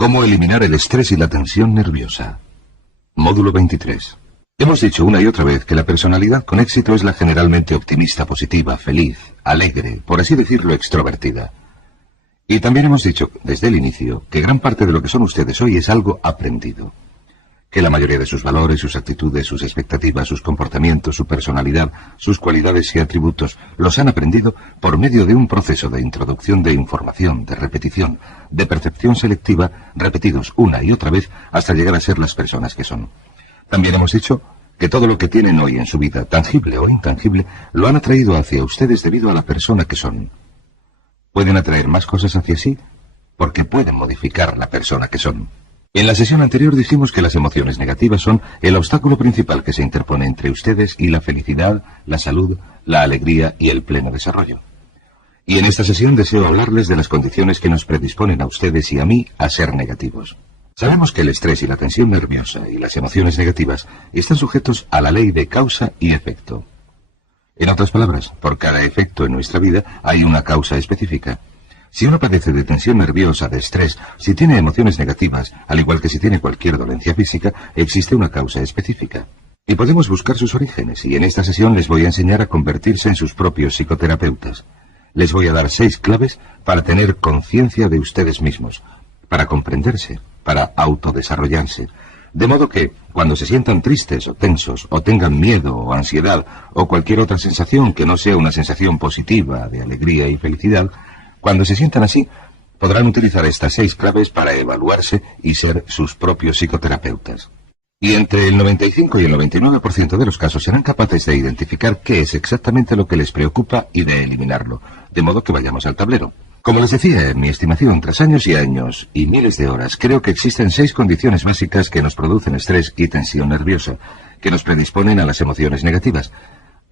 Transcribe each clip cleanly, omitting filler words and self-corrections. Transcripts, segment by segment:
Cómo eliminar el estrés y la tensión nerviosa. Módulo 23. Hemos dicho una y otra vez que la personalidad con éxito es la generalmente optimista, positiva, feliz, alegre, por así decirlo, extrovertida. Y también hemos dicho, desde el inicio, que gran parte de lo que son ustedes hoy es algo aprendido. Que la mayoría de sus valores, sus actitudes, sus expectativas, sus comportamientos, su personalidad, sus cualidades y atributos, los han aprendido por medio de un proceso de introducción de información, de repetición, de percepción selectiva, repetidos una y otra vez hasta llegar a ser las personas que son. También hemos dicho que todo lo que tienen hoy en su vida, tangible o intangible, lo han atraído hacia ustedes debido a la persona que son. Pueden atraer más cosas hacia sí porque pueden modificar la persona que son. En la sesión anterior dijimos que las emociones negativas son el obstáculo principal que se interpone entre ustedes y la felicidad, la salud, la alegría y el pleno desarrollo. Y en esta sesión deseo hablarles de las condiciones que nos predisponen a ustedes y a mí a ser negativos. Sabemos que el estrés y la tensión nerviosa y las emociones negativas están sujetos a la ley de causa y efecto. En otras palabras, por cada efecto en nuestra vida hay una causa específica. Si uno padece de tensión nerviosa, de estrés, si tiene emociones negativas, al igual que si tiene cualquier dolencia física, existe una causa específica. Y podemos buscar sus orígenes, y en esta sesión les voy a enseñar a convertirse en sus propios psicoterapeutas. Les voy a dar 6 claves para tener conciencia de ustedes mismos, para comprenderse, para autodesarrollarse. De modo que, cuando se sientan tristes o tensos, o tengan miedo o ansiedad, o cualquier otra sensación que no sea una sensación positiva de alegría y felicidad, cuando se sientan así, podrán utilizar estas 6 claves para evaluarse y ser sus propios psicoterapeutas. Y entre el 95 y el 99% de los casos serán capaces de identificar qué es exactamente lo que les preocupa y de eliminarlo, de modo que vayamos al tablero. Como les decía, en mi estimación, tras años y años y miles de horas, creo que existen 6 condiciones básicas que nos producen estrés y tensión nerviosa, que nos predisponen a las emociones negativas.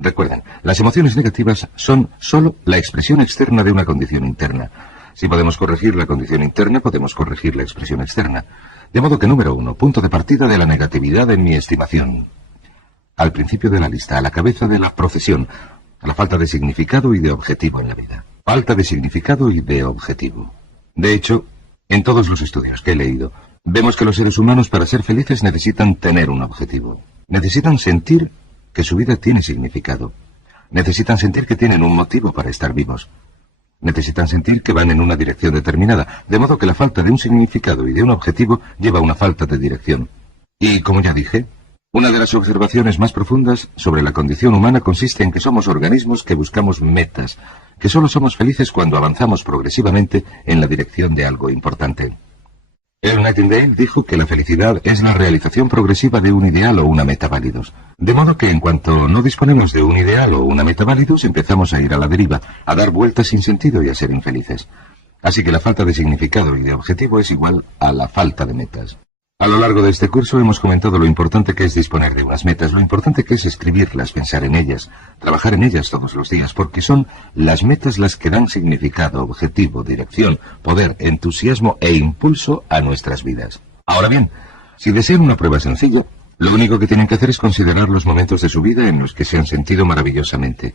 Recuerden, las emociones negativas son solo la expresión externa de una condición interna. Si podemos corregir la condición interna, podemos corregir la expresión externa. De modo que número 1, punto de partida de la negatividad en mi estimación. Al principio de la lista, a la cabeza de la procesión, a la falta de significado y de objetivo en la vida. Falta de significado y de objetivo. De hecho, en todos los estudios que he leído, vemos que los seres humanos para ser felices necesitan tener un objetivo. Necesitan sentir que su vida tiene significado. Necesitan sentir que tienen un motivo para estar vivos. Necesitan sentir que van en una dirección determinada, de modo que la falta de un significado y de un objetivo lleva a una falta de dirección. Y, como ya dije, una de las observaciones más profundas sobre la condición humana consiste en que somos organismos que buscamos metas, que solo somos felices cuando avanzamos progresivamente en la dirección de algo importante. Earl Nightingale dijo que la felicidad es la realización progresiva de un ideal o una meta válidos. De modo que en cuanto no disponemos de un ideal o una meta válidos, empezamos a ir a la deriva, a dar vueltas sin sentido y a ser infelices. Así que la falta de significado y de objetivo es igual a la falta de metas. A lo largo de este curso hemos comentado lo importante que es disponer de unas metas, lo importante que es escribirlas, pensar en ellas, trabajar en ellas todos los días, porque son las metas las que dan significado, objetivo, dirección, poder, entusiasmo e impulso a nuestras vidas. Ahora bien, si desean una prueba sencilla, lo único que tienen que hacer es considerar los momentos de su vida en los que se han sentido maravillosamente,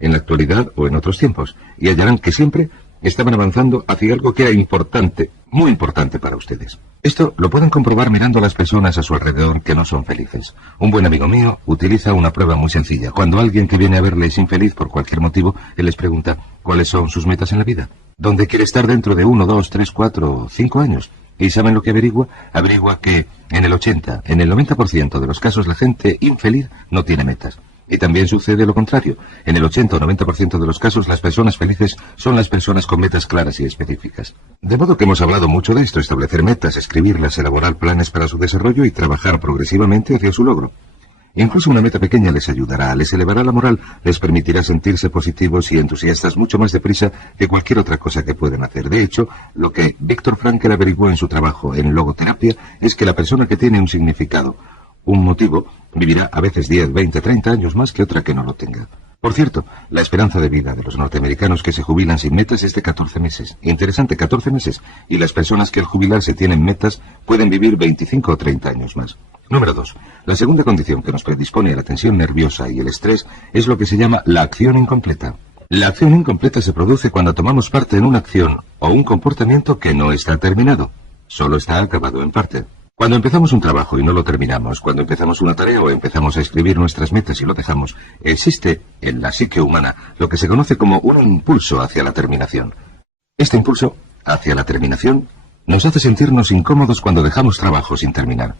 en la actualidad o en otros tiempos, y hallarán que siempre estaban avanzando hacia algo que era importante, muy importante para ustedes. Esto lo pueden comprobar mirando a las personas a su alrededor que no son felices. Un buen amigo mío utiliza una prueba muy sencilla. Cuando alguien que viene a verle es infeliz por cualquier motivo, él les pregunta cuáles son sus metas en la vida. ¿Dónde quiere estar dentro de 1, 2, 3, 4, 5 años? ¿Y saben lo que averigua? Averigua que en el 80, en el 90% de los casos la gente infeliz no tiene metas. Y también sucede lo contrario. En el 80 o 90% de los casos, las personas felices son las personas con metas claras y específicas. De modo que hemos hablado mucho de esto, establecer metas, escribirlas, elaborar planes para su desarrollo y trabajar progresivamente hacia su logro. Incluso una meta pequeña les ayudará, les elevará la moral, les permitirá sentirse positivos y entusiastas mucho más deprisa que cualquier otra cosa que puedan hacer. De hecho, lo que Viktor Frankl averiguó en su trabajo en logoterapia es que la persona que tiene un significado, un motivo, vivirá a veces 10, 20, 30 años más que otra que no lo tenga. Por cierto, la esperanza de vida de los norteamericanos que se jubilan sin metas es de 14 meses. Interesante, 14 meses. Y las personas que al jubilarse tienen metas pueden vivir 25 o 30 años más. Número 2. La segunda condición que nos predispone a la tensión nerviosa y el estrés es lo que se llama la acción incompleta. La acción incompleta se produce cuando tomamos parte en una acción o un comportamiento que no está terminado. Solo está acabado en parte. Cuando empezamos un trabajo y no lo terminamos, cuando empezamos una tarea o empezamos a escribir nuestras metas y lo dejamos, existe en la psique humana lo que se conoce como un impulso hacia la terminación. Este impulso hacia la terminación nos hace sentirnos incómodos cuando dejamos trabajo sin terminar.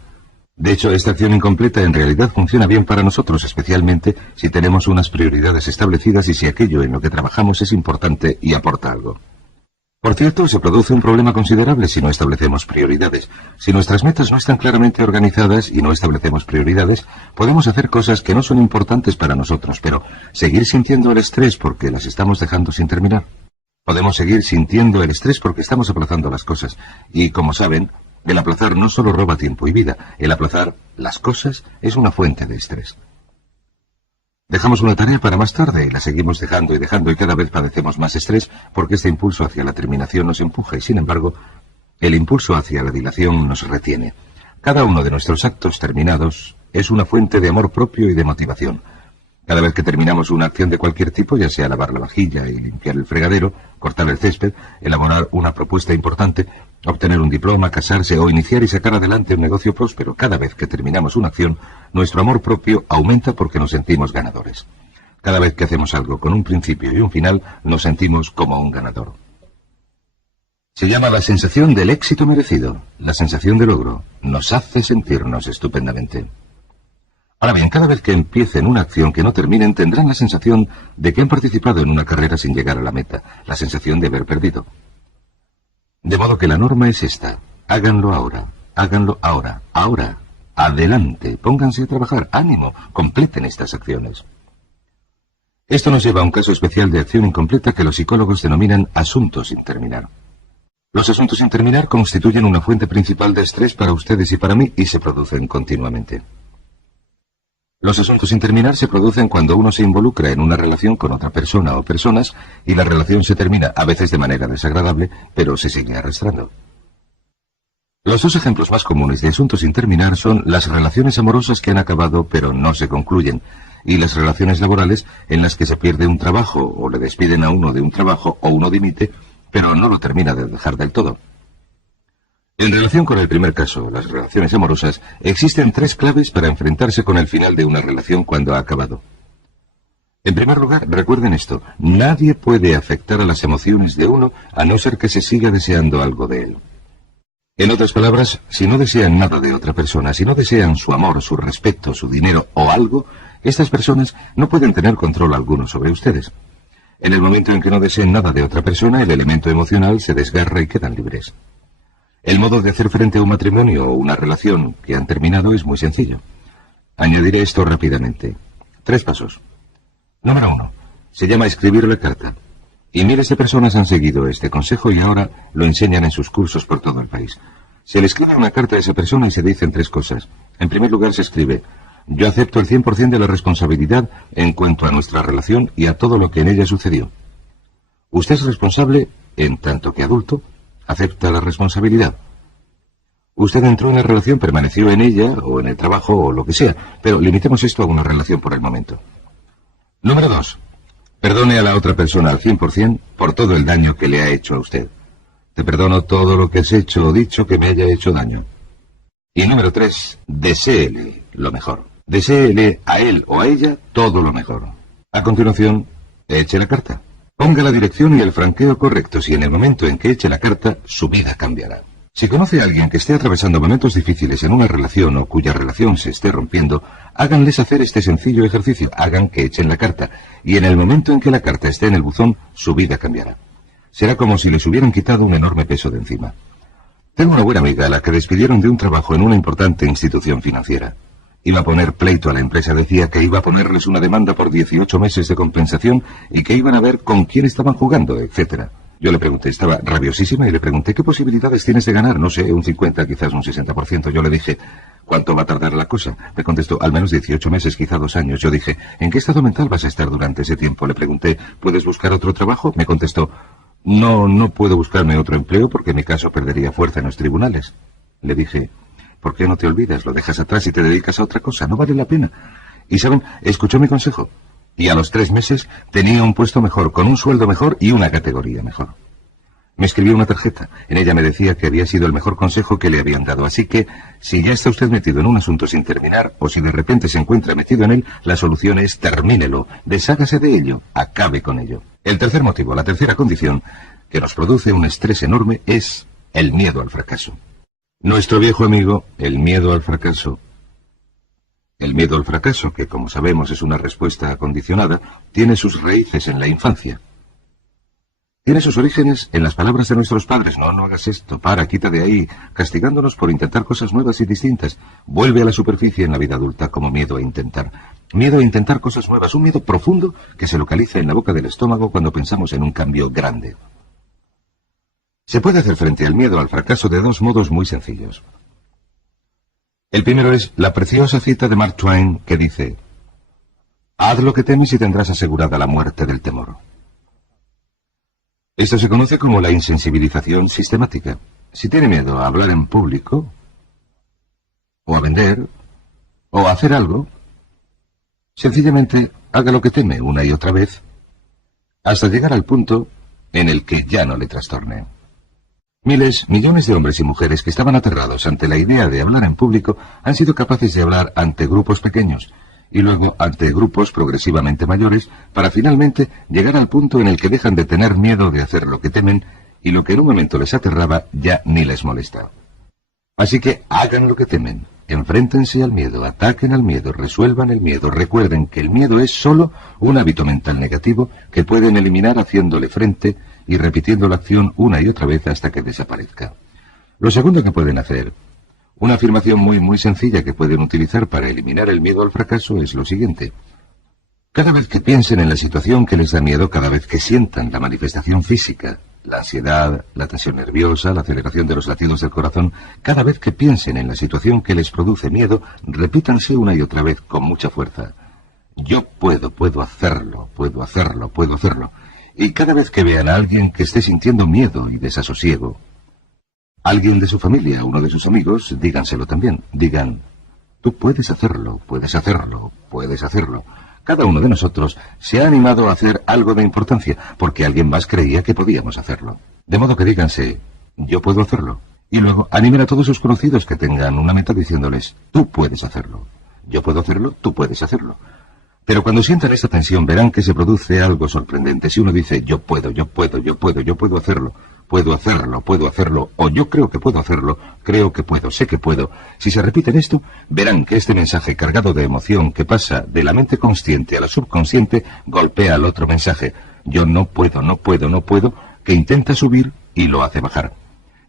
De hecho, esta acción incompleta en realidad funciona bien para nosotros, especialmente si tenemos unas prioridades establecidas y si aquello en lo que trabajamos es importante y aporta algo. Por cierto, se produce un problema considerable si no establecemos prioridades. Si nuestras metas no están claramente organizadas y no establecemos prioridades, podemos hacer cosas que no son importantes para nosotros, pero seguir sintiendo el estrés porque las estamos dejando sin terminar. Podemos seguir sintiendo el estrés porque estamos aplazando las cosas. Y, como saben, el aplazar no solo roba tiempo y vida, el aplazar las cosas es una fuente de estrés. Dejamos una tarea para más tarde y la seguimos dejando y cada vez padecemos más estrés porque este impulso hacia la terminación nos empuja y, sin embargo, el impulso hacia la dilación nos retiene. Cada uno de nuestros actos terminados es una fuente de amor propio y de motivación. Cada vez que terminamos una acción de cualquier tipo, ya sea lavar la vajilla y limpiar el fregadero, cortar el césped, elaborar una propuesta importante, obtener un diploma, casarse o iniciar y sacar adelante un negocio próspero, cada vez que terminamos una acción, nuestro amor propio aumenta porque nos sentimos ganadores. Cada vez que hacemos algo con un principio y un final, nos sentimos como un ganador. Se llama la sensación del éxito merecido, la sensación de logro. Nos hace sentirnos estupendamente. Ahora bien, cada vez que empiecen una acción que no terminen, tendrán la sensación de que han participado en una carrera sin llegar a la meta, la sensación de haber perdido. De modo que la norma es esta: háganlo ahora, adelante, pónganse a trabajar, ánimo, completen estas acciones. Esto nos lleva a un caso especial de acción incompleta que los psicólogos denominan asuntos sin terminar. Los asuntos sin terminar constituyen una fuente principal de estrés para ustedes y para mí y se producen continuamente. Los asuntos sin terminar se producen cuando uno se involucra en una relación con otra persona o personas y la relación se termina, a veces de manera desagradable, pero se sigue arrastrando. Los dos ejemplos más comunes de asuntos sin terminar son las relaciones amorosas que han acabado pero no se concluyen, y las relaciones laborales en las que se pierde un trabajo o le despiden a uno de un trabajo o uno dimite, pero no lo termina de dejar del todo. En relación con el primer caso, las relaciones amorosas, existen 3 claves para enfrentarse con el final de una relación cuando ha acabado. En primer lugar, recuerden esto: nadie puede afectar a las emociones de uno a no ser que se siga deseando algo de él. En otras palabras, si no desean nada de otra persona, si no desean su amor, su respeto, su dinero o algo, estas personas no pueden tener control alguno sobre ustedes. En el momento en que no deseen nada de otra persona, el elemento emocional se desgarra y quedan libres. El modo de hacer frente a un matrimonio o una relación que han terminado es muy sencillo. Añadiré esto rápidamente. 3 pasos. Número 1. Se llama escribir la carta. Y miles de personas han seguido este consejo y ahora lo enseñan en sus cursos por todo el país. Se le escribe una carta a esa persona y se dicen 3 cosas. En primer lugar se escribe: yo acepto el 100% de la responsabilidad en cuanto a nuestra relación y a todo lo que en ella sucedió. Usted es responsable, en tanto que adulto, acepta la responsabilidad. Usted entró en la relación, permaneció en ella, o en el trabajo, o lo que sea, pero limitemos esto a una relación por el momento. Número 2. Perdone a la otra persona al 100% por todo el daño que le ha hecho a usted. Te perdono todo lo que has hecho o dicho que me haya hecho daño. Y número 3. Deséele lo mejor. Deséele a él o a ella todo lo mejor. A continuación, eche la carta. Ponga la dirección y el franqueo correctos y en el momento en que eche la carta, su vida cambiará. Si conoce a alguien que esté atravesando momentos difíciles en una relación o cuya relación se esté rompiendo, háganles hacer este sencillo ejercicio, hagan que echen la carta, y en el momento en que la carta esté en el buzón, su vida cambiará. Será como si les hubieran quitado un enorme peso de encima. Tengo una buena amiga a la que despidieron de un trabajo en una importante institución financiera. Iba a poner pleito a la empresa, decía que iba a ponerles una demanda por 18 meses de compensación y que iban a ver con quién estaban jugando, etcétera. Yo le pregunté, estaba rabiosísima y le pregunté: ¿qué posibilidades tienes de ganar? No sé, un 50, quizás un 60%. Yo le dije: ¿cuánto va a tardar la cosa? Me contestó: al menos 18 meses, quizá 2 años. Yo dije: ¿en qué estado mental vas a estar durante ese tiempo? Le pregunté: ¿puedes buscar otro trabajo? Me contestó: no puedo buscarme otro empleo porque mi caso perdería fuerza en los tribunales. Le dije: ¿por qué no te olvidas? Lo dejas atrás y te dedicas a otra cosa. No vale la pena. Y ¿saben? Escuchó mi consejo. Y a los 3 meses tenía un puesto mejor, con un sueldo mejor y una categoría mejor. Me escribió una tarjeta. En ella me decía que había sido el mejor consejo que le habían dado. Así que, si ya está usted metido en un asunto sin terminar, o si de repente se encuentra metido en él, la solución es termínelo, deshágase de ello, acabe con ello. El tercer motivo, la tercera condición, que nos produce un estrés enorme, es el miedo al fracaso. Nuestro viejo amigo, el miedo al fracaso. El miedo al fracaso, que como sabemos es una respuesta acondicionada, tiene sus raíces en la infancia. Tiene sus orígenes en las palabras de nuestros padres. No, no hagas esto, para, quita de ahí, castigándonos por intentar cosas nuevas y distintas. Vuelve a la superficie en la vida adulta como miedo a intentar. Miedo a intentar cosas nuevas, un miedo profundo que se localiza en la boca del estómago cuando pensamos en un cambio grande. Se puede hacer frente al miedo al fracaso de dos modos muy sencillos. El primero es la preciosa cita de Mark Twain que dice: haz lo que temes y tendrás asegurada la muerte del temor. Esto se conoce como la insensibilización sistemática. Si tiene miedo a hablar en público, o a vender, o a hacer algo, sencillamente haga lo que teme una y otra vez, hasta llegar al punto en el que ya no le trastorne. Miles, millones de hombres y mujeres que estaban aterrados ante la idea de hablar en público han sido capaces de hablar ante grupos pequeños, y luego ante grupos progresivamente mayores, para finalmente llegar al punto en el que dejan de tener miedo de hacer lo que temen, y lo que en un momento les aterraba ya ni les molesta. Así que hagan lo que temen, enfréntense al miedo, ataquen al miedo, resuelvan el miedo, recuerden que el miedo es solo un hábito mental negativo que pueden eliminar haciéndole frente y repitiendo la acción una y otra vez hasta que desaparezca. Lo segundo que pueden hacer, una afirmación muy sencilla que pueden utilizar para eliminar el miedo al fracaso, es lo siguiente. Cada vez que piensen en la situación que les da miedo, cada vez que sientan la manifestación física, la ansiedad, la tensión nerviosa, la aceleración de los latidos del corazón, cada vez que piensen en la situación que les produce miedo, repítanse una y otra vez con mucha fuerza: yo puedo hacerlo, puedo hacerlo, puedo hacerlo. Y cada vez que vean a alguien que esté sintiendo miedo y desasosiego, alguien de su familia, uno de sus amigos, díganselo también. Digan: tú puedes hacerlo, puedes hacerlo, puedes hacerlo. Cada uno de nosotros se ha animado a hacer algo de importancia, porque alguien más creía que podíamos hacerlo. De modo que díganse: yo puedo hacerlo. Y luego animen a todos sus conocidos que tengan una meta diciéndoles: tú puedes hacerlo. Yo puedo hacerlo, tú puedes hacerlo. Pero cuando sientan esta tensión verán que se produce algo sorprendente. Si uno dice: yo puedo hacerlo, puedo hacerlo, puedo hacerlo, o yo creo que puedo hacerlo, creo que puedo, sé que puedo. Si se repiten esto, verán que este mensaje cargado de emoción que pasa de la mente consciente a la subconsciente golpea al otro mensaje: yo no puedo, que intenta subir y lo hace bajar.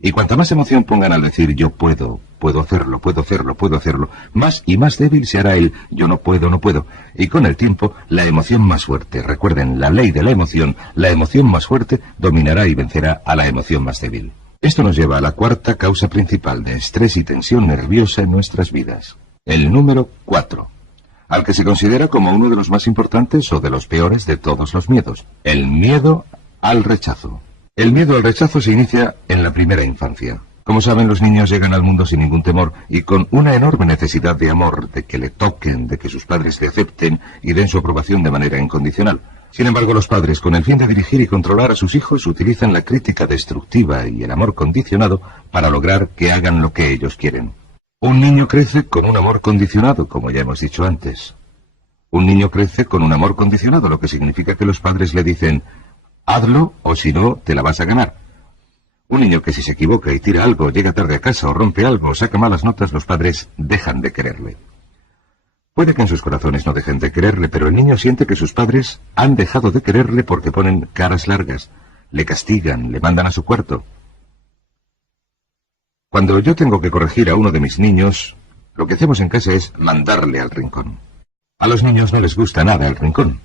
Y cuanta más emoción pongan al decir: yo puedo hacerlo, más y más débil se hará el yo no puedo. Y con el tiempo, la emoción más fuerte, recuerden la ley de la emoción más fuerte dominará y vencerá a la emoción más débil. Esto nos lleva a la cuarta causa principal de estrés y tensión nerviosa en nuestras vidas. El número 4, al que se considera como uno de los más importantes o de los peores de todos los miedos: el miedo al rechazo. El miedo al rechazo se inicia en la primera infancia. Como saben, los niños llegan al mundo sin ningún temor y con una enorme necesidad de amor, de que le toquen, de que sus padres le acepten y den su aprobación de manera incondicional. Sin embargo, los padres, con el fin de dirigir y controlar a sus hijos, utilizan la crítica destructiva y el amor condicionado para lograr que hagan lo que ellos quieren. Un niño crece con un amor condicionado, como ya hemos dicho antes. Un niño crece con un amor condicionado, lo que significa que los padres le dicen: hazlo o si no, te la vas a ganar. Un niño que si se equivoca y tira algo, llega tarde a casa o rompe algo o saca malas notas, los padres dejan de quererle. Puede que en sus corazones no dejen de quererle, pero el niño siente que sus padres han dejado de quererle porque ponen caras largas, le castigan, le mandan a su cuarto. Cuando yo tengo que corregir a uno de mis niños, lo que hacemos en casa es mandarle al rincón. A los niños no les gusta nada el rincón.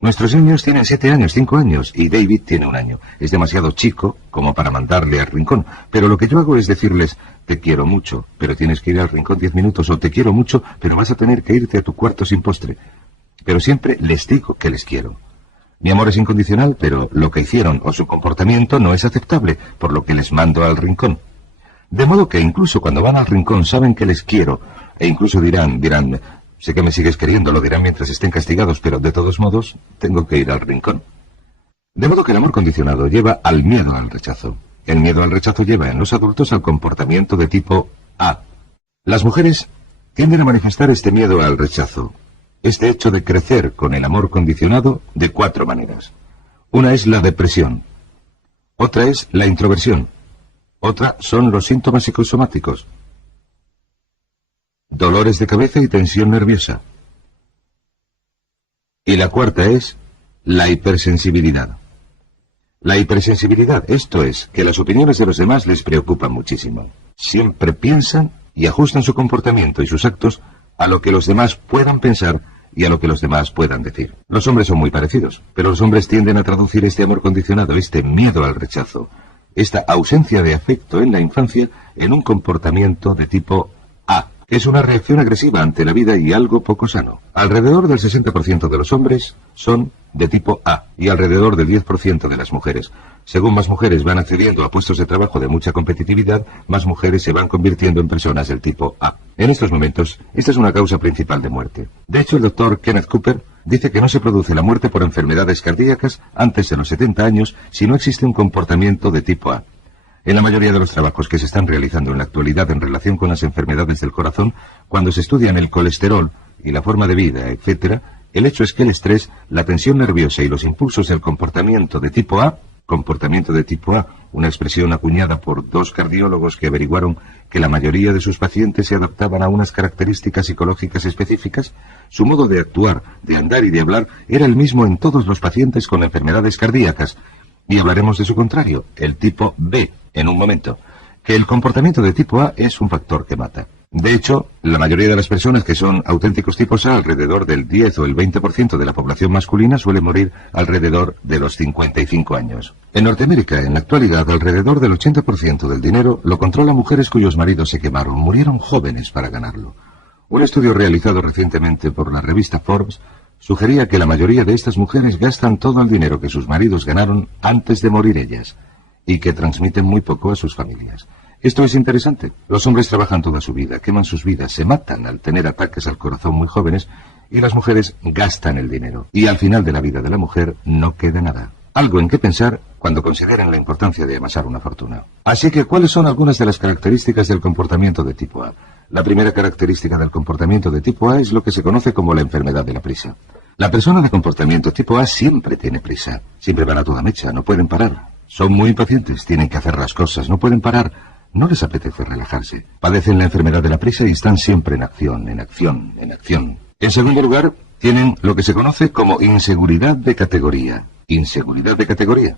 Nuestros niños tienen 7 años, 5 años, y David tiene 1 año. Es demasiado chico como para mandarle al rincón, pero lo que yo hago es decirles: te quiero mucho, pero tienes que ir al rincón 10 minutos, o te quiero mucho, pero vas a tener que irte a tu cuarto sin postre. Pero siempre les digo que les quiero. Mi amor es incondicional, pero lo que hicieron o su comportamiento no es aceptable, por lo que les mando al rincón. De modo que incluso cuando van al rincón saben que les quiero, e incluso dirán: sé que me sigues queriendo, lo dirán mientras estén castigados, pero de todos modos tengo que ir al rincón. De modo que el amor condicionado lleva al miedo al rechazo. El miedo al rechazo lleva en los adultos al comportamiento de tipo A. Las mujeres tienden a manifestar este miedo al rechazo, este hecho de crecer con el amor condicionado, de 4 maneras. Una es la depresión, otra es la introversión, otra son los síntomas psicosomáticos, dolores de cabeza y tensión nerviosa. Y la cuarta es la hipersensibilidad. La hipersensibilidad, esto es, que las opiniones de los demás les preocupan muchísimo. Siempre piensan y ajustan su comportamiento y sus actos a lo que los demás puedan pensar y a lo que los demás puedan decir. Los hombres son muy parecidos, pero los hombres tienden a traducir este amor condicionado, este miedo al rechazo, esta ausencia de afecto en la infancia, en un comportamiento de tipo A, que es una reacción agresiva ante la vida y algo poco sano. Alrededor del 60% de los hombres son de tipo A y alrededor del 10% de las mujeres. Según más mujeres van accediendo a puestos de trabajo de mucha competitividad, más mujeres se van convirtiendo en personas del tipo A. En estos momentos, esta es una causa principal de muerte. De hecho, el doctor Kenneth Cooper dice que no se produce la muerte por enfermedades cardíacas antes de los 70 años si no existe un comportamiento de tipo A. En la mayoría de los trabajos que se están realizando en la actualidad en relación con las enfermedades del corazón, cuando se estudian el colesterol y la forma de vida, etc., el hecho es que el estrés, la tensión nerviosa y los impulsos del comportamiento de tipo A, una expresión acuñada por 2 cardiólogos que averiguaron que la mayoría de sus pacientes se adaptaban a unas características psicológicas específicas, su modo de actuar, de andar y de hablar era el mismo en todos los pacientes con enfermedades cardíacas. Y hablaremos de su contrario, el tipo B, en un momento, que el comportamiento de tipo A es un factor que mata. De hecho, la mayoría de las personas que son auténticos tipos A, alrededor del 10 o el 20% de la población masculina, suele morir alrededor de los 55 años. En Norteamérica, en la actualidad, alrededor del 80% del dinero lo controlan mujeres cuyos maridos se quemaron, murieron jóvenes para ganarlo. Un estudio realizado recientemente por la revista Forbes sugería que la mayoría de estas mujeres gastan todo el dinero que sus maridos ganaron antes de morir ellas, y que transmiten muy poco a sus familias. Esto es interesante. Los hombres trabajan toda su vida, queman sus vidas, se matan al tener ataques al corazón muy jóvenes, y las mujeres gastan el dinero. Y al final de la vida de la mujer no queda nada. Algo en qué pensar cuando consideren la importancia de amasar una fortuna. Así que, ¿cuáles son algunas de las características del comportamiento de tipo A? La primera característica del comportamiento de tipo A es lo que se conoce como la enfermedad de la prisa. La persona de comportamiento tipo A siempre tiene prisa. Siempre van a toda mecha, no pueden parar. Son muy impacientes, tienen que hacer las cosas, no pueden parar. No les apetece relajarse. Padecen la enfermedad de la prisa y están siempre en acción, en acción, en acción. En segundo lugar, tienen lo que se conoce como inseguridad de categoría. Inseguridad de categoría.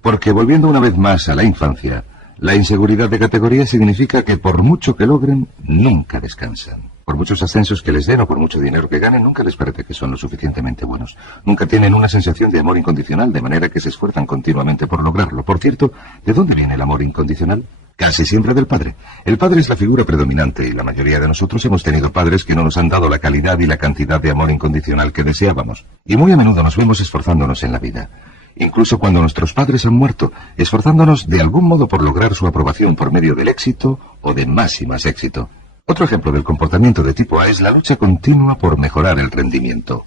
Porque volviendo una vez más a la infancia, la inseguridad de categoría significa que por mucho que logren, nunca descansan. Por muchos ascensos que les den o por mucho dinero que ganen, nunca les parece que son lo suficientemente buenos. Nunca tienen una sensación de amor incondicional, de manera que se esfuerzan continuamente por lograrlo. Por cierto, ¿de dónde viene el amor incondicional? Casi siempre del padre. El padre es la figura predominante y la mayoría de nosotros hemos tenido padres que no nos han dado la calidad y la cantidad de amor incondicional que deseábamos. Y muy a menudo nos vemos esforzándonos en la vida. Incluso cuando nuestros padres han muerto, esforzándonos de algún modo por lograr su aprobación por medio del éxito o de más y más éxito. Otro ejemplo del comportamiento de tipo A es la lucha continua por mejorar el rendimiento.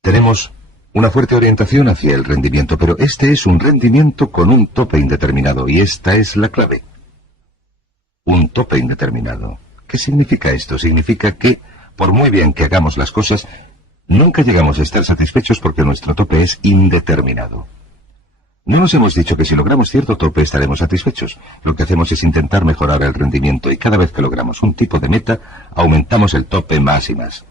Tenemos una fuerte orientación hacia el rendimiento, pero este es un rendimiento con un tope indeterminado y esta es la clave. Un tope indeterminado. ¿Qué significa esto? Significa que, por muy bien que hagamos las cosas, nunca llegamos a estar satisfechos porque nuestro tope es indeterminado. No nos hemos dicho que si logramos cierto tope estaremos satisfechos. Lo que hacemos es intentar mejorar el rendimiento y cada vez que logramos un tipo de meta, aumentamos el tope más y más.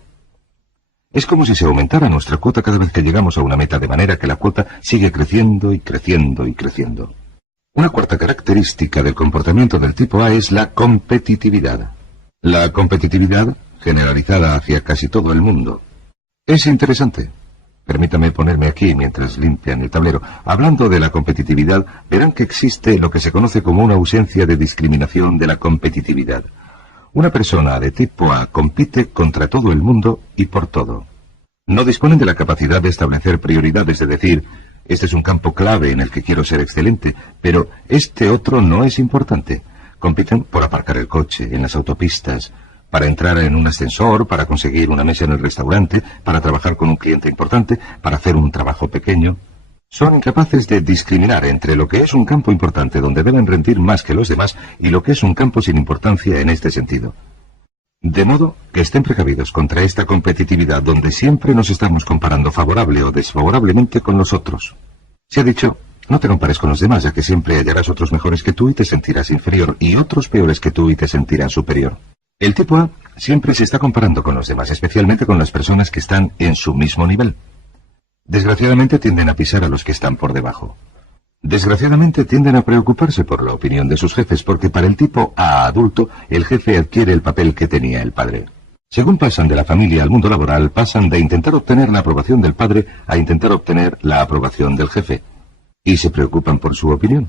Es como si se aumentara nuestra cuota cada vez que llegamos a una meta, de manera que la cuota sigue creciendo y creciendo y creciendo. Una cuarta característica del comportamiento del tipo A es la competitividad. La competitividad, generalizada hacia casi todo el mundo. Es interesante. Permítame ponerme aquí mientras limpian el tablero. Hablando de la competitividad, verán que existe lo que se conoce como una ausencia de discriminación de la competitividad. Una persona de tipo A compite contra todo el mundo y por todo. No disponen de la capacidad de establecer prioridades, de decir, este es un campo clave en el que quiero ser excelente, pero este otro no es importante. Compiten por aparcar el coche en las autopistas, para entrar en un ascensor, para conseguir una mesa en el restaurante, para trabajar con un cliente importante, para hacer un trabajo pequeño. Son incapaces de discriminar entre lo que es un campo importante donde deben rendir más que los demás y lo que es un campo sin importancia en este sentido. De modo que estén precavidos contra esta competitividad donde siempre nos estamos comparando favorable o desfavorablemente con los otros. Se ha dicho, no te compares con los demás, ya que siempre hallarás otros mejores que tú y te sentirás inferior, y otros peores que tú y te sentirás superior. El tipo A siempre se está comparando con los demás, especialmente con las personas que están en su mismo nivel. Desgraciadamente tienden a pisar a los que están por debajo. Desgraciadamente tienden a preocuparse por la opinión de sus jefes, porque para el tipo A adulto, el jefe adquiere el papel que tenía el padre. Según pasan de la familia al mundo laboral, pasan de intentar obtener la aprobación del padre a intentar obtener la aprobación del jefe. Y se preocupan por su opinión.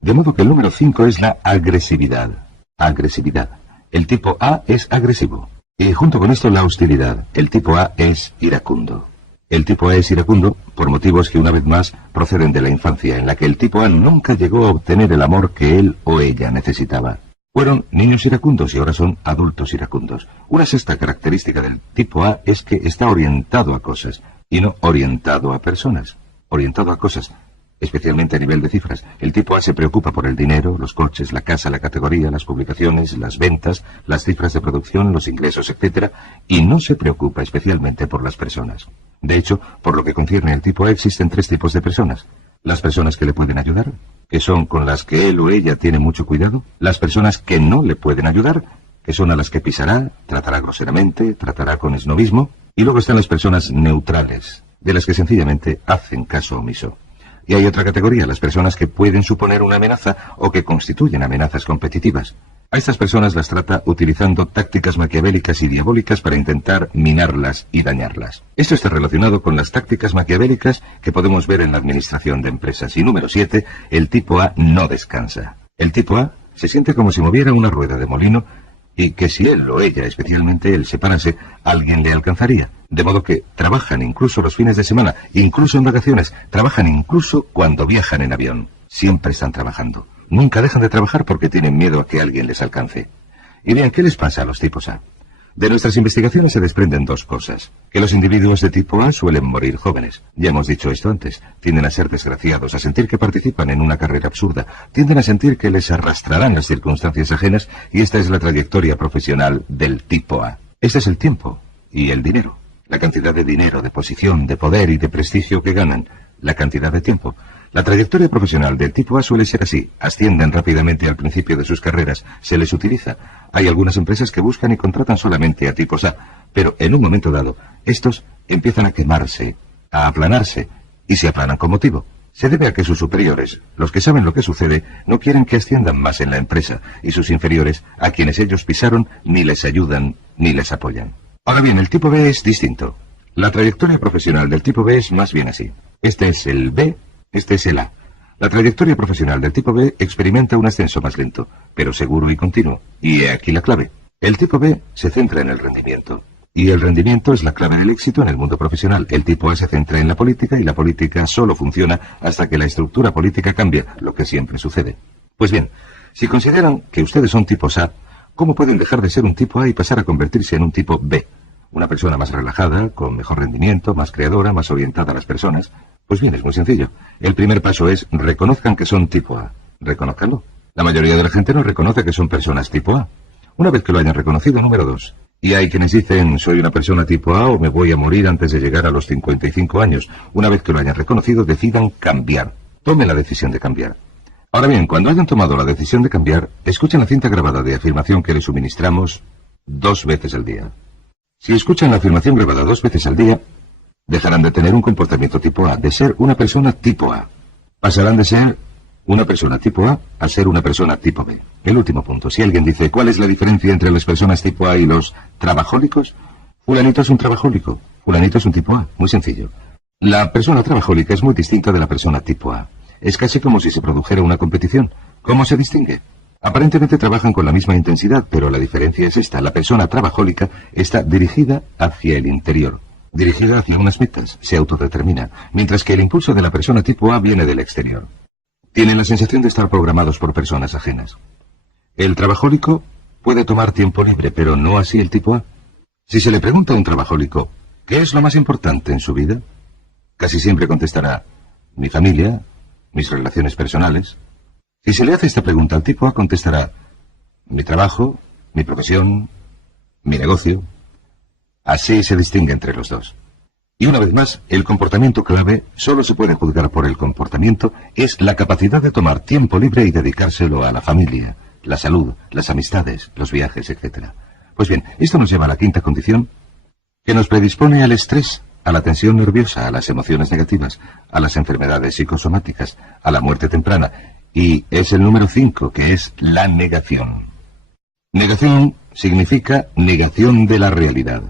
De modo que el número 5 es la agresividad. Agresividad. El tipo A es agresivo. Y junto con esto la hostilidad. El tipo A es iracundo. El tipo A es iracundo por motivos que una vez más proceden de la infancia, en la que el tipo A nunca llegó a obtener el amor que él o ella necesitaba. Fueron niños iracundos y ahora son adultos iracundos. Una sexta característica del tipo A es que está orientado a cosas, y no orientado a personas. Orientado a cosas, especialmente a nivel de cifras. El tipo A se preocupa por el dinero, los coches, la casa, la categoría, las publicaciones, las ventas, las cifras de producción, los ingresos, etc. Y no se preocupa especialmente por las personas. De hecho, por lo que concierne al tipo A, existen 3 tipos de personas. Las personas que le pueden ayudar, que son con las que él o ella tiene mucho cuidado. Las personas que no le pueden ayudar, que son a las que pisará, tratará groseramente, tratará con esnobismo. Y luego están las personas neutrales, de las que sencillamente hacen caso omiso. Y hay otra categoría, las personas que pueden suponer una amenaza o que constituyen amenazas competitivas. A estas personas las trata utilizando tácticas maquiavélicas y diabólicas para intentar minarlas y dañarlas. Esto está relacionado con las tácticas maquiavélicas que podemos ver en la administración de empresas. Y número 7, el tipo A no descansa. El tipo A se siente como si moviera una rueda de molino y que si él o ella, especialmente él, se parase, alguien le alcanzaría. De modo que trabajan incluso los fines de semana, incluso en vacaciones, trabajan incluso cuando viajan en avión. Siempre están trabajando. Nunca dejan de trabajar porque tienen miedo a que alguien les alcance. Y bien, ¿qué les pasa a los tipos A? De nuestras investigaciones se desprenden 2 cosas. Que los individuos de tipo A suelen morir jóvenes. Ya hemos dicho esto antes. Tienden a ser desgraciados, a sentir que participan en una carrera absurda. Tienden a sentir que les arrastrarán las circunstancias ajenas, y esta es la trayectoria profesional del tipo A. Este es el tiempo y el dinero. La cantidad de dinero, de posición, de poder y de prestigio que ganan. La cantidad de tiempo. La trayectoria profesional del tipo A suele ser así. Ascienden rápidamente al principio de sus carreras. Se les utiliza. Hay algunas empresas que buscan y contratan solamente a tipos A. Pero en un momento dado, estos empiezan a quemarse, a aplanarse, y se aplanan con motivo. Se debe a que sus superiores, los que saben lo que sucede, no quieren que asciendan más en la empresa, y sus inferiores, a quienes ellos pisaron, ni les ayudan, ni les apoyan. Ahora bien, el tipo B es distinto. La trayectoria profesional del tipo B es más bien así. Este es el B, este es el A. La trayectoria profesional del tipo B experimenta un ascenso más lento, pero seguro y continuo. Y he aquí la clave. El tipo B se centra en el rendimiento. Y el rendimiento es la clave del éxito en el mundo profesional. El tipo A se centra en la política y la política solo funciona hasta que la estructura política cambia, lo que siempre sucede. Pues bien, si consideran que ustedes son tipos A, ¿cómo pueden dejar de ser un tipo A y pasar a convertirse en un tipo B? Una persona más relajada, con mejor rendimiento, más creadora, más orientada a las personas. Pues bien, es muy sencillo. El primer paso es reconozcan que son tipo A. Reconózcanlo. La mayoría de la gente no reconoce que son personas tipo A. Una vez que lo hayan reconocido, número 2. Y hay quienes dicen, soy una persona tipo A o me voy a morir antes de llegar a los 55 años. Una vez que lo hayan reconocido, decidan cambiar. Tomen la decisión de cambiar. Ahora bien, cuando hayan tomado la decisión de cambiar, escuchen la cinta grabada de afirmación que les suministramos 2 veces al día. Si escuchan la afirmación grabada 2 veces al día, dejarán de tener un comportamiento tipo A, de ser una persona tipo A. Pasarán de ser una persona tipo A ser una persona tipo B. El último punto. Si alguien dice, ¿cuál es la diferencia entre las personas tipo A y los trabajólicos? Fulanito es un trabajólico. Fulanito es un tipo A. Muy sencillo. La persona trabajólica es muy distinta de la persona tipo A. Es casi como si se produjera una competición. ¿Cómo se distingue? Aparentemente trabajan con la misma intensidad, pero la diferencia es esta. La persona trabajólica está dirigida hacia el interior, dirigida hacia unas metas, se autodetermina, mientras que el impulso de la persona tipo A viene del exterior. Tienen la sensación de estar programados por personas ajenas. El trabajólico puede tomar tiempo libre, pero no así el tipo A. Si se le pregunta a un trabajólico, ¿qué es lo más importante en su vida? Casi siempre contestará, mi familia, mis relaciones personales. Si se le hace esta pregunta al tipo A, contestará: mi trabajo, mi profesión, mi negocio. Así se distingue entre los dos. Y una vez más, el comportamiento clave solo se puede juzgar por el comportamiento, es la capacidad de tomar tiempo libre y dedicárselo a la familia, la salud, las amistades, los viajes, etc. Pues bien, esto nos lleva a la quinta condición, que nos predispone al estrés, a la tensión nerviosa, a las emociones negativas, a las enfermedades psicosomáticas, a la muerte temprana, y es el número 5, que es la negación. Negación significa negación de la realidad.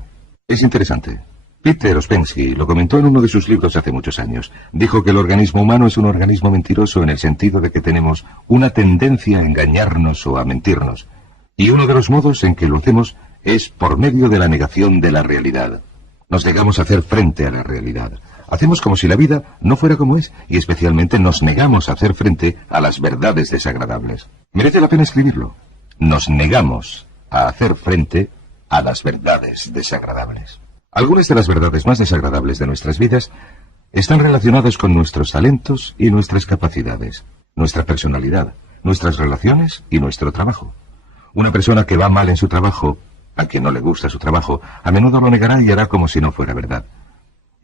Es interesante. Peter Ouspensky lo comentó en uno de sus libros hace muchos años. Dijo que el organismo humano es un organismo mentiroso en el sentido de que tenemos una tendencia a engañarnos o a mentirnos. Y uno de los modos en que lo hacemos es por medio de la negación de la realidad. Nos negamos a hacer frente a la realidad. Hacemos como si la vida no fuera como es, y especialmente nos negamos a hacer frente a las verdades desagradables. Merece la pena escribirlo. Nos negamos a hacer frente a las verdades desagradables. Algunas de las verdades más desagradables de nuestras vidas están relacionadas con nuestros talentos y nuestras capacidades, nuestra personalidad, nuestras relaciones y nuestro trabajo. Una persona que va mal en su trabajo, a quien no le gusta su trabajo, a menudo lo negará y hará como si no fuera verdad.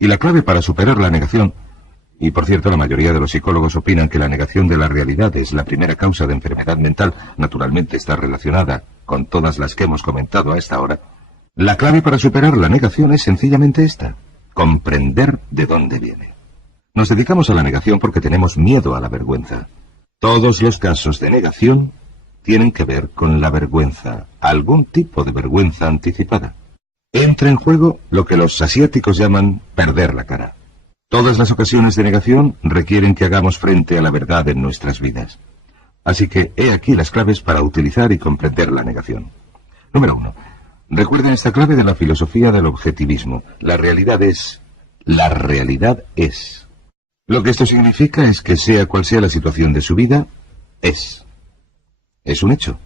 Y la clave para superar la negación, y por cierto la mayoría de los psicólogos opinan que la negación de la realidad es la primera causa de enfermedad mental, naturalmente está relacionada con todas las que hemos comentado a esta hora. La clave para superar la negación es sencillamente esta: comprender de dónde viene. Nos dedicamos a la negación porque tenemos miedo a la vergüenza. Todos los casos de negación tienen que ver con la vergüenza, algún tipo de vergüenza anticipada. Entra en juego lo que los asiáticos llaman perder la cara. Todas las ocasiones de negación requieren que hagamos frente a la verdad en nuestras vidas. Así que he aquí las claves para utilizar y comprender la negación. Número 1. Recuerden esta clave de la filosofía del objetivismo. La realidad es. La realidad es. Lo que esto significa es que sea cual sea la situación de su vida, es. Es un hecho.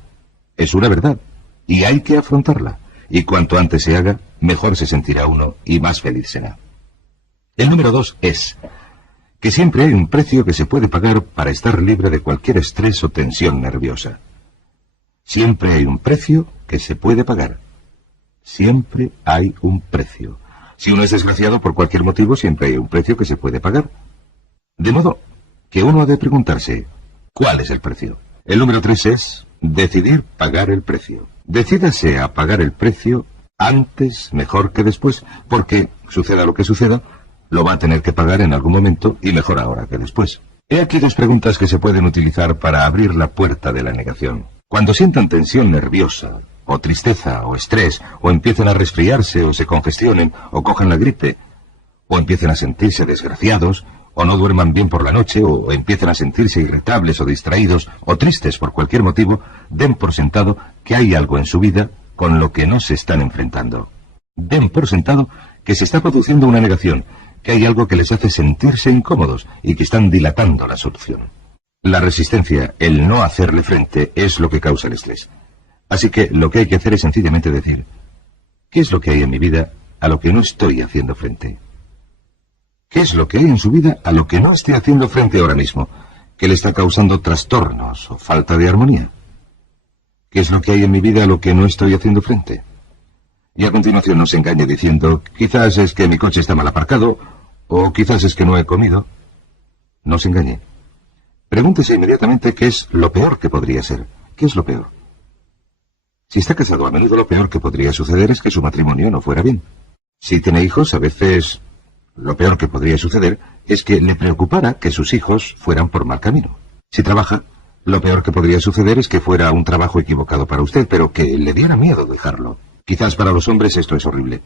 Es una verdad. Y hay que afrontarla. Y cuanto antes se haga, mejor se sentirá uno y más feliz será. El número 2 es que siempre hay un precio que se puede pagar para estar libre de cualquier estrés o tensión nerviosa. Siempre hay un precio que se puede pagar. Siempre hay un precio. Si uno es desgraciado por cualquier motivo, siempre hay un precio que se puede pagar. De modo que uno ha de preguntarse, ¿cuál es el precio? El número 3 es decidir pagar el precio. Decídase a pagar el precio antes mejor que después, porque, suceda lo que suceda, lo va a tener que pagar en algún momento y mejor ahora que después. He aquí dos preguntas que se pueden utilizar para abrir la puerta de la negación. Cuando sientan tensión nerviosa, o tristeza, o estrés, o empiecen a resfriarse, o se congestionen, o cojan la gripe, o empiecen a sentirse desgraciados, o no duerman bien por la noche, o empiecen a sentirse irritables o distraídos, o tristes por cualquier motivo, den por sentado que hay algo en su vida con lo que no se están enfrentando. Den por sentado que se está produciendo una negación, que hay algo que les hace sentirse incómodos y que están dilatando la solución. La resistencia, el no hacerle frente, es lo que causa el estrés. Así que lo que hay que hacer es sencillamente decir, ¿qué es lo que hay en mi vida a lo que no estoy haciendo frente? ¿Qué es lo que hay en su vida a lo que no estoy haciendo frente ahora mismo? ¿Qué le está causando trastornos o falta de armonía? ¿Qué es lo que hay en mi vida a lo que no estoy haciendo frente? Y a continuación no se engañe diciendo, quizás es que mi coche está mal aparcado, o quizás es que no he comido. No se engañe. Pregúntese inmediatamente qué es lo peor que podría ser. ¿Qué es lo peor? Si está casado, a menudo lo peor que podría suceder es que su matrimonio no fuera bien. Si tiene hijos, a veces lo peor que podría suceder es que le preocupara que sus hijos fueran por mal camino. Si trabaja, lo peor que podría suceder es que fuera un trabajo equivocado para usted, pero que le diera miedo dejarlo. Quizás para los hombres esto es horrible,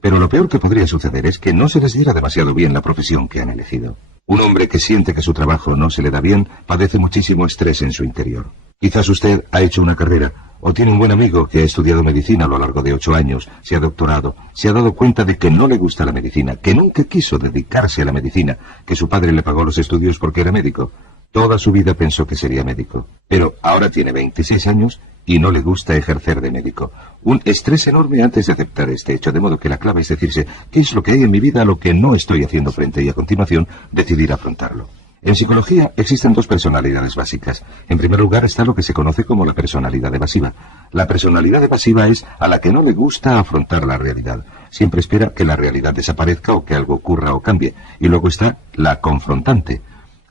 pero lo peor que podría suceder es que no se les diera demasiado bien la profesión que han elegido. Un hombre que siente que su trabajo no se le da bien padece muchísimo estrés en su interior. Quizás usted ha hecho una carrera, o tiene un buen amigo que ha estudiado medicina a lo largo de 8 años, se ha doctorado, se ha dado cuenta de que no le gusta la medicina, que nunca quiso dedicarse a la medicina, que su padre le pagó los estudios porque era médico. Toda su vida pensó que sería médico, pero ahora tiene 26 años y no le gusta ejercer de médico. Un estrés enorme antes de aceptar este hecho, de modo que la clave es decirse, ¿qué es lo que hay en mi vida a lo que no estoy haciendo frente? Y a continuación, decidir afrontarlo. En psicología existen dos personalidades básicas. En primer lugar está lo que se conoce como la personalidad evasiva. La personalidad evasiva es a la que no le gusta afrontar la realidad. Siempre espera que la realidad desaparezca o que algo ocurra o cambie. Y luego está la confrontante.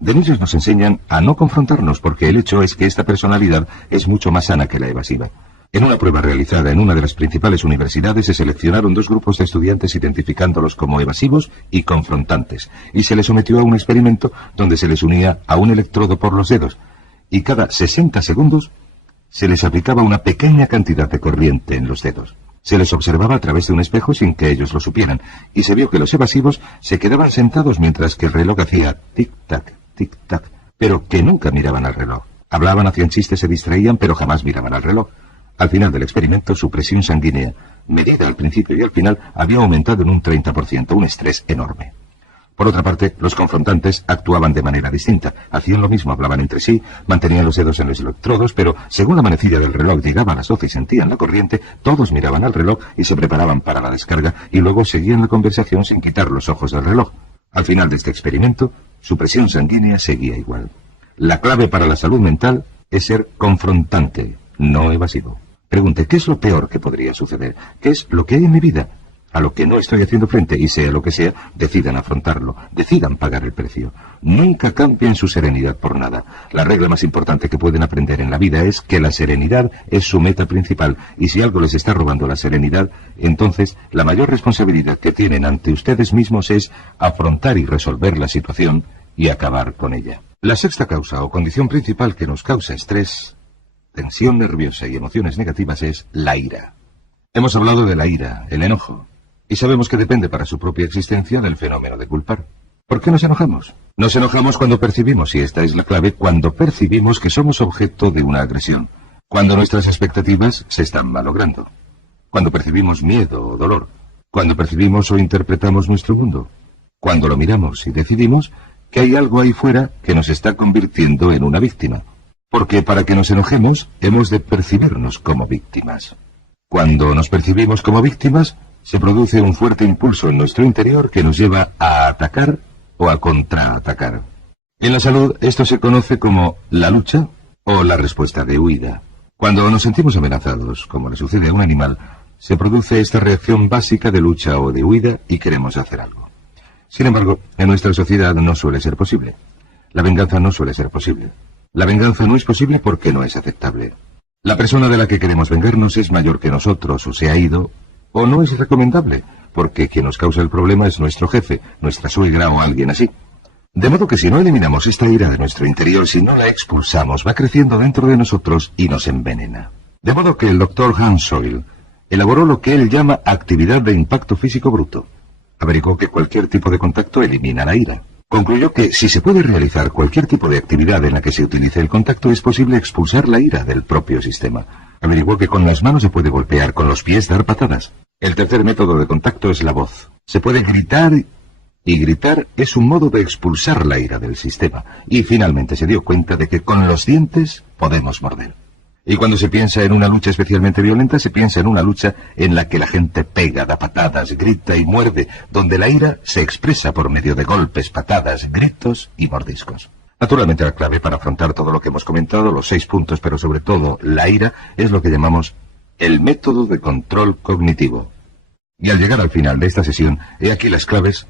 De niños nos enseñan a no confrontarnos porque el hecho es que esta personalidad es mucho más sana que la evasiva. En una prueba realizada en una de las principales universidades se seleccionaron dos grupos de estudiantes identificándolos como evasivos y confrontantes, y se les sometió a un experimento donde se les unía a un electrodo por los dedos, y cada 60 segundos se les aplicaba una pequeña cantidad de corriente en los dedos. Se les observaba a través de un espejo sin que ellos lo supieran, y se vio que los evasivos se quedaban sentados mientras que el reloj hacía tic-tac, tic-tac, pero que nunca miraban al reloj. Hablaban, hacían chistes, se distraían, pero jamás miraban al reloj. Al final del experimento, su presión sanguínea, medida al principio y al final, había aumentado en un 30%, un estrés enorme. Por otra parte, los confrontantes actuaban de manera distinta. Hacían lo mismo, hablaban entre sí, mantenían los dedos en los electrodos, pero según la manecilla del reloj llegaba a las 12 y sentían la corriente, todos miraban al reloj y se preparaban para la descarga y luego seguían la conversación sin quitar los ojos del reloj. Al final de este experimento, su presión sanguínea seguía igual. La clave para la salud mental es ser confrontante, no evasivo. Pregunte, ¿qué es lo peor que podría suceder? ¿Qué es lo que hay en mi vida a lo que no estoy haciendo frente? Y sea lo que sea, decidan afrontarlo, decidan pagar el precio. Nunca cambien su serenidad por nada. La regla más importante que pueden aprender en la vida es que la serenidad es su meta principal, y si algo les está robando la serenidad, entonces la mayor responsabilidad que tienen ante ustedes mismos es afrontar y resolver la situación y acabar con ella. La sexta causa o condición principal que nos causa estrés, tensión nerviosa y emociones negativas es la ira. Hemos hablado de la ira, el enojo, y sabemos que depende para su propia existencia del fenómeno de culpar. ¿Por qué nos enojamos? Nos enojamos cuando percibimos, y esta es la clave, cuando percibimos que somos objeto de una agresión, cuando nuestras expectativas se están malogrando, cuando percibimos miedo o dolor, cuando percibimos o interpretamos nuestro mundo, cuando lo miramos y decidimos que hay algo ahí fuera que nos está convirtiendo en una víctima. Porque para que nos enojemos, hemos de percibirnos como víctimas. Cuando nos percibimos como víctimas, se produce un fuerte impulso en nuestro interior que nos lleva a atacar o a contraatacar. En la salud, esto se conoce como la lucha o la respuesta de huida. Cuando nos sentimos amenazados, como le sucede a un animal, se produce esta reacción básica de lucha o de huida y queremos hacer algo. Sin embargo, en nuestra sociedad no suele ser posible. La venganza no suele ser posible. La venganza no es posible porque no es aceptable. La persona de la que queremos vengarnos es mayor que nosotros o se ha ido, o no es recomendable, porque quien nos causa el problema es nuestro jefe, nuestra suegra o alguien así. De modo que si no eliminamos esta ira de nuestro interior, si no la expulsamos, va creciendo dentro de nosotros y nos envenena. De modo que el Dr. Hans Soil elaboró lo que él llama actividad de impacto físico bruto. Averiguó que cualquier tipo de contacto elimina la ira. Concluyó que si se puede realizar cualquier tipo de actividad en la que se utilice el contacto, es posible expulsar la ira del propio sistema. Averiguó que con las manos se puede golpear, con los pies dar patadas. El tercer método de contacto es la voz. Se puede gritar, y gritar es un modo de expulsar la ira del sistema. Y finalmente se dio cuenta de que con los dientes podemos morder. Y cuando se piensa en una lucha especialmente violenta, se piensa en una lucha en la que la gente pega, da patadas, grita y muerde, donde la ira se expresa por medio de golpes, patadas, gritos y mordiscos. Naturalmente la clave para afrontar todo lo que hemos comentado, los 6 puntos, pero sobre todo la ira, es lo que llamamos el método de control cognitivo. Y al llegar al final de esta sesión, he aquí las claves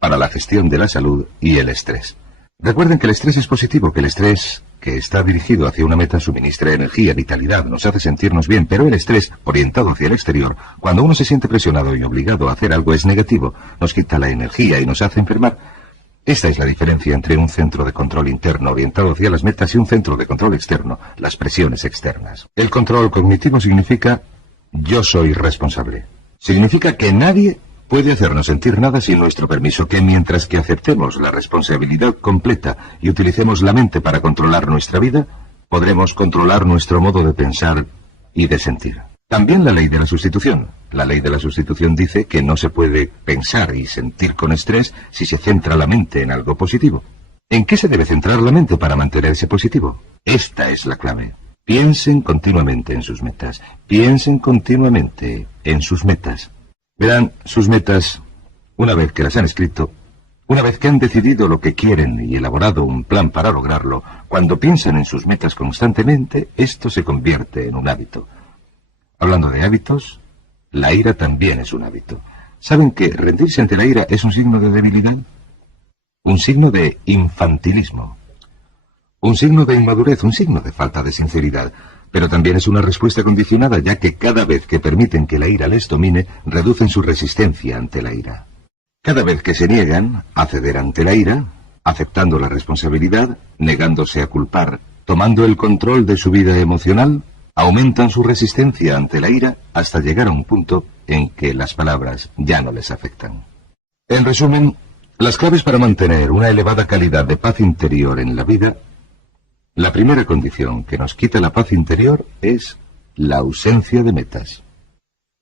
para la gestión de la salud y el estrés. Recuerden que el estrés es positivo, que el estrés que está dirigido hacia una meta suministra energía, vitalidad, nos hace sentirnos bien, pero el estrés orientado hacia el exterior, cuando uno se siente presionado y obligado a hacer algo, es negativo, nos quita la energía y nos hace enfermar. Esta es la diferencia entre un centro de control interno orientado hacia las metas y un centro de control externo, las presiones externas. El control cognitivo significa yo soy responsable. Significa que nadie puede hacernos sentir nada sin nuestro permiso, que mientras que aceptemos la responsabilidad completa y utilicemos la mente para controlar nuestra vida, podremos controlar nuestro modo de pensar y de sentir. También la ley de la sustitución. La ley de la sustitución dice que no se puede pensar y sentir con estrés si se centra la mente en algo positivo. ¿En qué se debe centrar la mente para mantenerse positivo? Esta es la clave. Piensen continuamente en sus metas. Piensen continuamente en sus metas. Verán, sus metas, una vez que las han escrito, una vez que han decidido lo que quieren y elaborado un plan para lograrlo, cuando piensan en sus metas constantemente, esto se convierte en un hábito. Hablando de hábitos, la ira también es un hábito. ¿Saben que rendirse ante la ira es un signo de debilidad? Un signo de infantilismo. Un signo de inmadurez, un signo de falta de sinceridad. Pero también es una respuesta condicionada, ya que cada vez que permiten que la ira les domine, reducen su resistencia ante la ira. Cada vez que se niegan a ceder ante la ira, aceptando la responsabilidad, negándose a culpar, tomando el control de su vida emocional, aumentan su resistencia ante la ira hasta llegar a un punto en que las palabras ya no les afectan. En resumen, las claves para mantener una elevada calidad de paz interior en la vida. La primera condición que nos quita la paz interior es la ausencia de metas.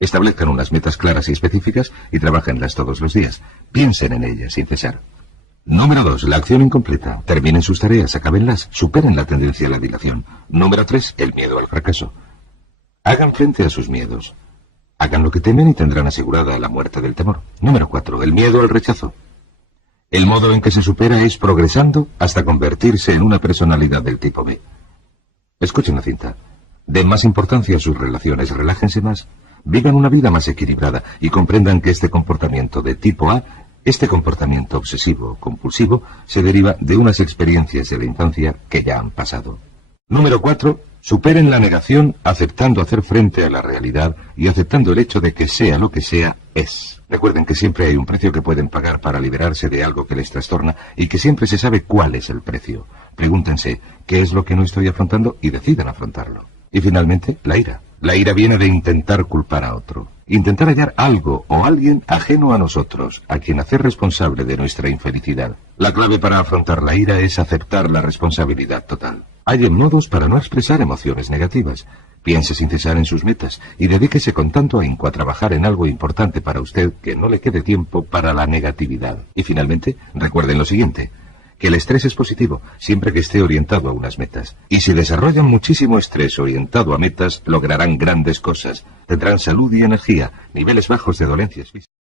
Establezcan unas metas claras y específicas y trabajenlas todos los días. Piensen en ellas sin cesar. Número 2, la acción incompleta. Terminen sus tareas, acábenlas, superen la tendencia a la dilación. Número 3, el miedo al fracaso. Hagan frente a sus miedos. Hagan lo que temen y tendrán asegurada la muerte del temor. Número 4, el miedo al rechazo. El modo en que se supera es progresando hasta convertirse en una personalidad del tipo B. Escuchen la cinta. Den más importancia a sus relaciones, relájense más, vivan una vida más equilibrada y comprendan que este comportamiento de tipo A, este comportamiento obsesivo, compulsivo, se deriva de unas experiencias de la infancia que ya han pasado. Número 4. Superen la negación aceptando hacer frente a la realidad y aceptando el hecho de que sea lo que sea, es. Recuerden que siempre hay un precio que pueden pagar para liberarse de algo que les trastorna y que siempre se sabe cuál es el precio. Pregúntense, ¿qué es lo que no estoy afrontando? Y decidan afrontarlo. Y finalmente, la ira. La ira viene de intentar culpar a otro. Intentar hallar algo o alguien ajeno a nosotros, a quien hacer responsable de nuestra infelicidad. La clave para afrontar la ira es aceptar la responsabilidad total. Hay modos para no expresar emociones negativas. Piense sin cesar en sus metas y dedíquese con tanto ahínco a trabajar en algo importante para usted que no le quede tiempo para la negatividad. Y finalmente, recuerden lo siguiente, que el estrés es positivo siempre que esté orientado a unas metas. Y si desarrollan muchísimo estrés orientado a metas, lograrán grandes cosas. Tendrán salud y energía, niveles bajos de dolencias físicas.